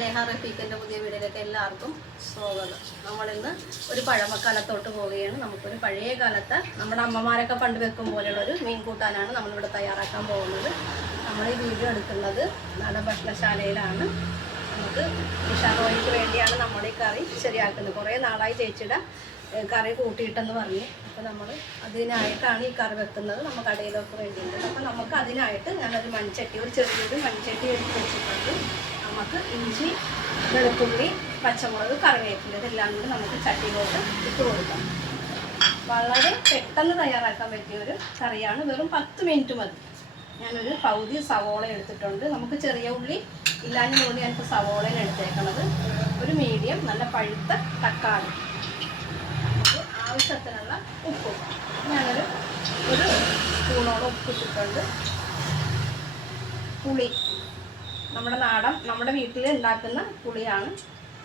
അലേഹ റഫീഖിന്റെ പുതിയ വീടിലേക്ക് എല്ലാവർക്കും സ്വാഗതം. നമ്മൾ ഇന്ന് ഒരു പഴമക്കാലത്തോട്ട് പോവുകയാണ്. നമുക്കൊരു പഴയ കാലത്തെ നമ്മുടെ അമ്മമാരൊക്കെ പണ്ട് വെക്കും പോലെയുള്ള ഒരു മീൻ കൂട്ടാനാണ് നമ്മളിവിടെ തയ്യാറാക്കാൻ പോകുന്നത്. നമ്മൾ ഈ വീഡിയോ എടുക്കുന്നത് നാടൻ ഭക്ഷണശാലയിലാണ് നമുക്ക് ഉഷാറോയ്ക്ക് വേണ്ടിയാണ് നമ്മൾ ഈ കറി ശരിയാക്കുന്നത്. കുറേ നാളായി ചേച്ചിയുടെ കറി കൂട്ടിയിട്ടെന്ന് പറഞ്ഞു. അപ്പോൾ നമ്മൾ അതിനായിട്ടാണ് ഈ കറി വെക്കുന്നത് നമ്മൾ കടയിലൊക്കെ വേണ്ടിയിട്ട്. അപ്പോൾ നമുക്ക് അതിനായിട്ട് ഞാനൊരു മൺചട്ടി ഒരു ചെറിയൊരു മൺചട്ടി എടുത്ത് വെച്ചിട്ടുണ്ട്. നമുക്ക് ഇഞ്ചി വെളുത്തുള്ളി പച്ചമുളക് കറിവേപ്പില ഇതെല്ലാം കൂടി നമുക്ക് ചട്ടിയിലോട്ട് ഇട്ട് കൊടുക്കാം. വളരെ പെട്ടെന്ന് തയ്യാറാക്കാൻ പറ്റിയ ഒരു കറിയാണ്. വെറും പത്ത് മിനിറ്റ് മതി. ഞാനൊരു പകുതി സവോള എടുത്തിട്ടുണ്ട്. നമുക്ക് ചെറിയ ഉള്ളി ഇല്ലാഞ്ഞതുകൊണ്ട് ഞാനിപ്പോൾ സവോളയിൽ എടുത്തേക്കണത്. ഒരു മീഡിയം നല്ല പഴുത്ത തക്കാളി. ആവശ്യത്തിനുള്ള ഉപ്പ്. ഞാനൊരു ഒരു സ്പൂണോളം ഉപ്പ് ഇട്ടിട്ടുണ്ട്. പുളി. നമ്മുടെ നാടൻ നമ്മുടെ വീട്ടിൽ ഉണ്ടാക്കുന്ന പുളിയാണ്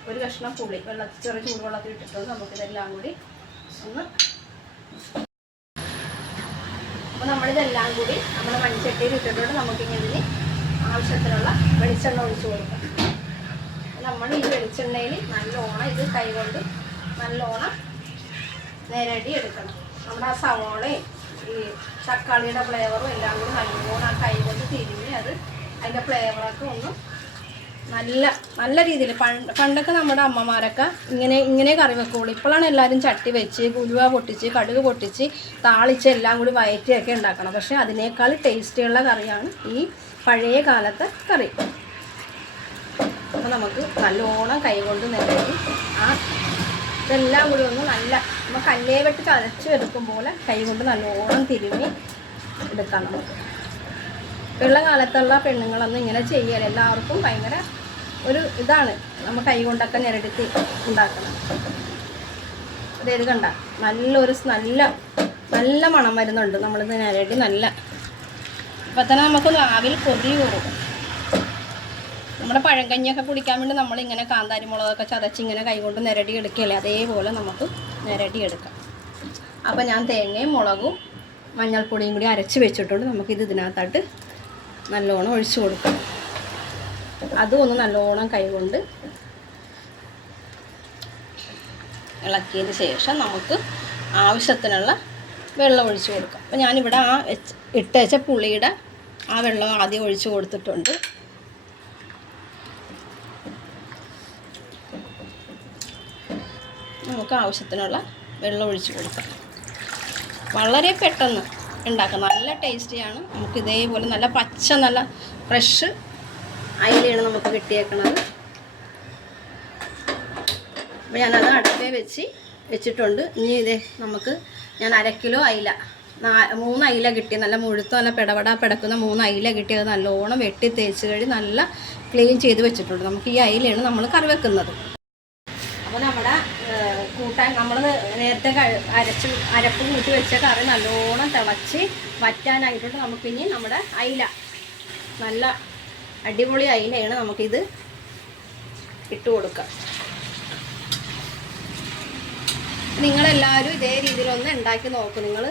ഒരു കഷ്ണം പുളി. വെള്ളത്തിൽ ചെറിയ ചൂടുവെള്ളത്തിൽ ഇട്ടിട്ടുണ്ട് നമുക്കിതെല്ലാം കൂടി ഒന്ന് അപ്പോൾ നമ്മളിതെല്ലാം കൂടി നമ്മുടെ മൺചട്ടിയിൽ ഇട്ടിട്ടുണ്ട്. നമുക്കിങ്ങനെ ആവശ്യത്തിനുള്ള വെളിച്ചെണ്ണ ഒഴിച്ചു കൊടുക്കാം. നമ്മൾ ഈ വെളിച്ചെണ്ണയിൽ നല്ലോണം ഇത് കൈകൊണ്ട് നല്ലോണം നേരടി എടുക്കണം. നമ്മുടെ ആ സവോളയും ഈ തക്കാളിയുടെ ഫ്ലേവറും എല്ലാം കൂടി നല്ലോണം ആ കൈ കൊണ്ട് തിരിഞ്ഞ് അത് അതിന്റെ ഫ്ലേവറൊക്കെ ഒന്ന് നല്ല നല്ല രീതിയിൽ. പണ്ട് പണ്ടൊക്കെ നമ്മുടെ അമ്മമാരൊക്കെ ഇങ്ങനെ ഇങ്ങനെ കറി വെക്കുള്ളൂ. ഇപ്പോഴാണ് എല്ലാവരും ചട്ടി വെച്ച് ഗുരുവ പൊട്ടിച്ച് കടുക് പൊട്ടിച്ച് താളിച്ച് എല്ലാം കൂടി വയറ്റിയൊക്കെ ഉണ്ടാക്കണം. പക്ഷേ അതിനേക്കാൾ ടേസ്റ്റിയുള്ള കറിയാണ് ഈ പഴയ കാലത്തെ കറി. അപ്പോൾ നമുക്ക് നല്ലോണം കൈകൊണ്ട് നിരത്തി ആ ഇതെല്ലാം കൂടി ഒന്ന് നല്ല നമ്മൾ കല്ലേ വെട്ടി ചതച്ച് എടുക്കും പോലെ കൈകൊണ്ട് നല്ലോണം തിരുമ്മി എടുക്കാം നമുക്ക് ഉള്ള കാലത്തുള്ള പെണ്ണുങ്ങളൊന്നും ഇങ്ങനെ ചെയ്യല. എല്ലാവർക്കും ഭയങ്കര ഒരു ഇതാണ്. നമ്മൾ കൈ കൊണ്ടൊക്കെ ഞെരടുത്തി ഉണ്ടാക്കണം. അതായത് കണ്ട നല്ലൊരു നല്ല നല്ല മണം വരുന്നുണ്ട്. നമ്മളിത് ഞെരടി നല്ല. അപ്പം തന്നെ നമുക്കൊന്ന് ആവിൽ കൊതി കൂടും. നമ്മുടെ പഴങ്കഞ്ഞിയൊക്കെ കുടിക്കാൻ വേണ്ടി നമ്മളിങ്ങനെ കാന്താരി മുളകൊക്കെ ചതച്ച് ഇങ്ങനെ കൈകൊണ്ട് നിരടി എടുക്കുകയല്ലേ അതേപോലെ നമുക്ക് നിരടി എടുക്കാം. അപ്പോൾ ഞാൻ തേങ്ങയും മുളകും മഞ്ഞൾപ്പൊടിയും കൂടി അരച്ച് വെച്ചിട്ടുണ്ട്. നമുക്കിത് ഇതിനകത്തായിട്ട് നല്ലോണം ഒഴിച്ചു കൊടുക്കും. അതും ഒന്ന് നല്ലോണം കൈകൊണ്ട് ഇളക്കിയതിന് ശേഷം നമുക്ക് ആവശ്യത്തിനുള്ള വെള്ളം ഒഴിച്ചു കൊടുക്കാം. അപ്പോൾ ഞാനിവിടെ ആ ഇട്ട് ഇട്ടേച്ച പുളിയുടെ ആ വെള്ളം ആദ്യം ഒഴിച്ചു കൊടുത്തിട്ടുണ്ട്. നമുക്ക് ആവശ്യത്തിനുള്ള വെള്ളം ഒഴിച്ചു കൊടുക്കാം. വളരെ പെട്ടെന്ന് ഉണ്ടാക്കാം. നല്ല ടേസ്റ്റിയാണ് നമുക്ക് ഇതേപോലെ നല്ല പച്ച നല്ല ഫ്രഷ് അയിലയാണ് നമുക്ക് കിട്ടിയേക്കണത്. അപ്പോൾ ഞാനത് അടുപ്പേ വെച്ച് വെച്ചിട്ടുണ്ട്. ഇനി ഇതേ നമുക്ക് ഞാൻ അര കിലോ അയില മൂന്ന് അയില കിട്ടി. നല്ല മുഴുത്ത നല്ല പെടപെട പിടക്കുന്ന മൂന്ന് അയില കിട്ടിയത് നല്ലോണം വെട്ടി തേച്ച് കഴിഞ്ഞ് നല്ല ക്ലീൻ ചെയ്ത് വെച്ചിട്ടുണ്ട്. നമുക്ക് ഈ അയിലയാണ് നമ്മൾ കറി വെക്കുന്നത് അപ്പോൾ നമ്മുടെ ഏഹ്, കൂട്ടാൻ നമ്മൾ നേരത്തെ അരച്ച് അരപ്പ് കൂട്ടി വെച്ച കറി നല്ലോണം തിളച്ച് വറ്റാനായിട്ടുണ്ട്. നമുക്കിനി നമ്മുടെ അയില. നല്ല അടിപൊളി അയിലയാണ് നമുക്കിത് ഇട്ട് കൊടുക്കാം. നിങ്ങളെല്ലാവരും ഇതേ രീതിയിലൊന്ന് ഉണ്ടാക്കി നോക്കും. നിങ്ങൾ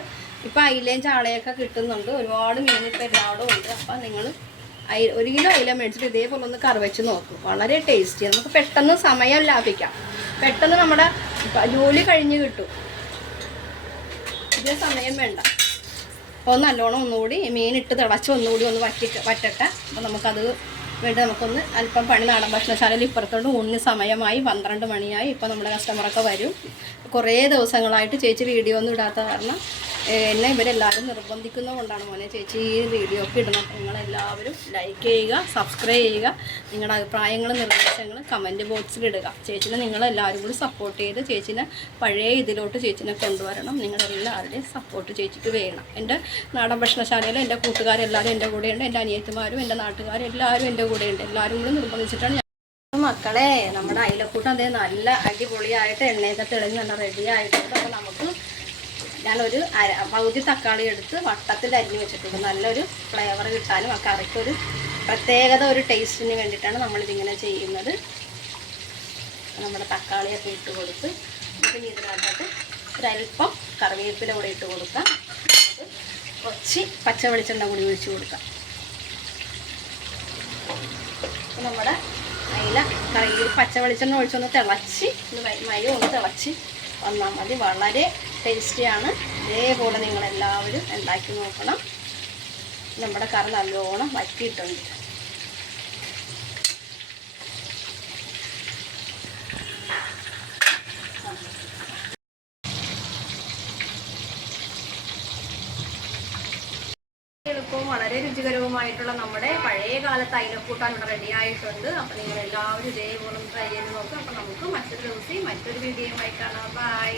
ഇപ്പം അയിലയും ചാളയൊക്കെ കിട്ടുന്നുണ്ട്. ഒരുപാട് ഇപ്പം എല്ലാവരും ഉണ്ട്. അപ്പം നിങ്ങൾ അയി ഒരു കിലോ അയില മേടിച്ചിട്ട് ഇതേപോലെ ഒന്ന് കറി വെച്ച് നോക്കും. വളരെ ടേസ്റ്റി നമുക്ക് പെട്ടെന്ന് സമയം ലാഭിക്കാം. പെട്ടെന്ന് നമ്മുടെ ജോലി കഴിഞ്ഞ് കിട്ടും. ഇതിന് സമയം വേണ്ട. അപ്പോൾ നല്ലോണം ഒന്നുകൂടി മീനിട്ട് തിളച്ച് ഒന്നുകൂടി ഒന്ന് വറ്റി വറ്റട്ടെ. അപ്പോൾ നമുക്കത് വേണ്ടി നമുക്കൊന്ന് അല്പം പണി നാടൻ ഭക്ഷണശാലയിൽ ഇപ്പുറത്തോട്ട് ഊണിന് സമയമായി പന്ത്രണ്ട് മണിയായി. ഇപ്പോൾ നമ്മുടെ കസ്റ്റമറൊക്കെ വരും. കുറേ ദിവസങ്ങളായിട്ട് ചേച്ചി വീഡിയോ ഒന്നും ഇടാത്ത കാരണം എന്നെ ഇവരെല്ലാവരും നിർബന്ധിക്കുന്നത് കൊണ്ടാണ് മോനെ ചേച്ചി ഈ വീഡിയോ ഒക്കെ ഇടണം നിങ്ങളെല്ലാവരും ലൈക്ക് ചെയ്യുക സബ്സ്ക്രൈബ് ചെയ്യുക നിങ്ങളുടെ അഭിപ്രായങ്ങളും നിർദ്ദേശങ്ങളും കമന്റ് ബോക്സിൽ ഇടുക. ചേച്ചിനെ നിങ്ങളെല്ലാവരും കൂടി സപ്പോർട്ട് ചെയ്ത് ചേച്ചിനെ പഴയ ഇതിലോട്ട് ചേച്ചിനെ കൊണ്ടുവരണം. നിങ്ങളെല്ലാവരുടെയും സപ്പോർട്ട് ചേച്ചിക്ക് വേണം. എന്റെ നാടൻ ഭക്ഷണശാലയിൽ എന്റെ കൂട്ടുകാരെല്ലാവരും എന്റെ കൂടെയുണ്ട്. എന്റെ അനിയത്തിമാരും എന്റെ നാട്ടുകാരും എല്ലാവരും എന്റെ കൂടെയുണ്ട്. എല്ലാവരും കൂടി നിർബന്ധിച്ചിട്ടാണ് മക്കളെ നമ്മുടെ അയിലക്കൂട്ടം അതേ നല്ല അടിപൊളിയായിട്ട് എണ്ണയൊക്കെ തെളിഞ്ഞ് നല്ല റെഡി ആയിട്ടുണ്ട്. അപ്പോൾ നമുക്ക് ഞാനൊരു അര പകുതി തക്കാളി എടുത്ത് വട്ടത്തിൽ അരിഞ്ഞ് വെച്ചിട്ടുണ്ട്. നല്ലൊരു ഫ്ലേവർ കിട്ടാനും ആ കറിക്കൊരു പ്രത്യേകത ഒരു ടേസ്റ്റിന് വേണ്ടിയിട്ടാണ് നമ്മളിതിങ്ങനെ ചെയ്യുന്നത്. നമ്മുടെ തക്കാളിയൊക്കെ ഇട്ട് കൊടുത്ത് പിന്നെ ഇതിനകത്തോട്ട് ഒരല്പം കറിവേപ്പില കൂടെ ഇട്ട് കൊടുക്കാം. കുറച്ച് പച്ച വെളിച്ചെണ്ണ കൂടി ഒഴിച്ചു കൊടുക്കാം. നമ്മുടെ അയില കറി പച്ച വെളിച്ചെണ്ണ ഒഴിച്ചൊന്ന് തിളച്ച് മരി ഒന്ന് തിളച്ച് വന്നാൽ മതി വളരെ ടേസ്റ്റിയാണ്. ഇതേപോലെ നിങ്ങളെല്ലാവരും ഉണ്ടാക്കി നോക്കണം. നമ്മുടെ കറി നല്ലോണം വറ്റിയിട്ടുണ്ട്. വളരെ രുചികരവുമായിട്ടുള്ള നമ്മുടെ പഴയ കാലത്ത് അയിലക്കൂട്ടാൻ ഇവിടെ റെഡി ആയിട്ടുണ്ട്. അപ്പോൾ നിങ്ങൾ എല്ലാവരും ഇതേപോലെ ട്രൈ ചെയ്ത് നോക്കുക അപ്പോൾ നമുക്ക് മറ്റൊരു ദിവസം മറ്റൊരു വീഡിയോയുമായി കാണാം. ബൈ